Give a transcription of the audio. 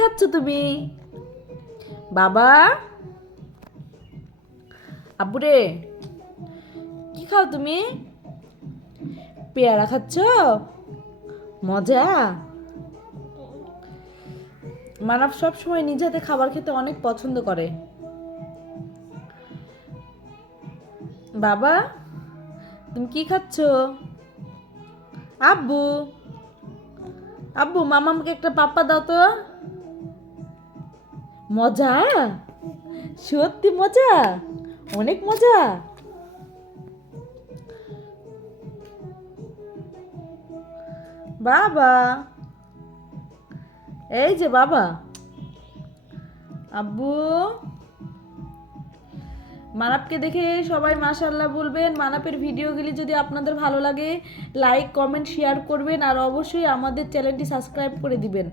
খাচ্ছ তুমি? বাবা, আব্বুরে, কি খাও তুমি? পেয়ারা খাচ্ছ? মজা। মানব সব সময় নিজে হাতে খাবার খেতে অনেক পছন্দ করে। বাবা, তুমি কি খাচ্ছ? আব্বু, আব্বু মামামকে একটা পাপ্পা দাও তো। মজা, সত্যি মজা, অনেক মজা। বাবা, এই যে বাবা। আব্বু, মানাপকে দেখে সবাই মাশাআল্লাহ বলবেন। মানাপের ভিডিওগুলি যদি আপনাদের ভালো লাগে লাইক কমেন্ট শেয়ার করবেন আর অবশ্যই আমাদের চ্যানেলটি সাবস্ক্রাইব করে দিবেন।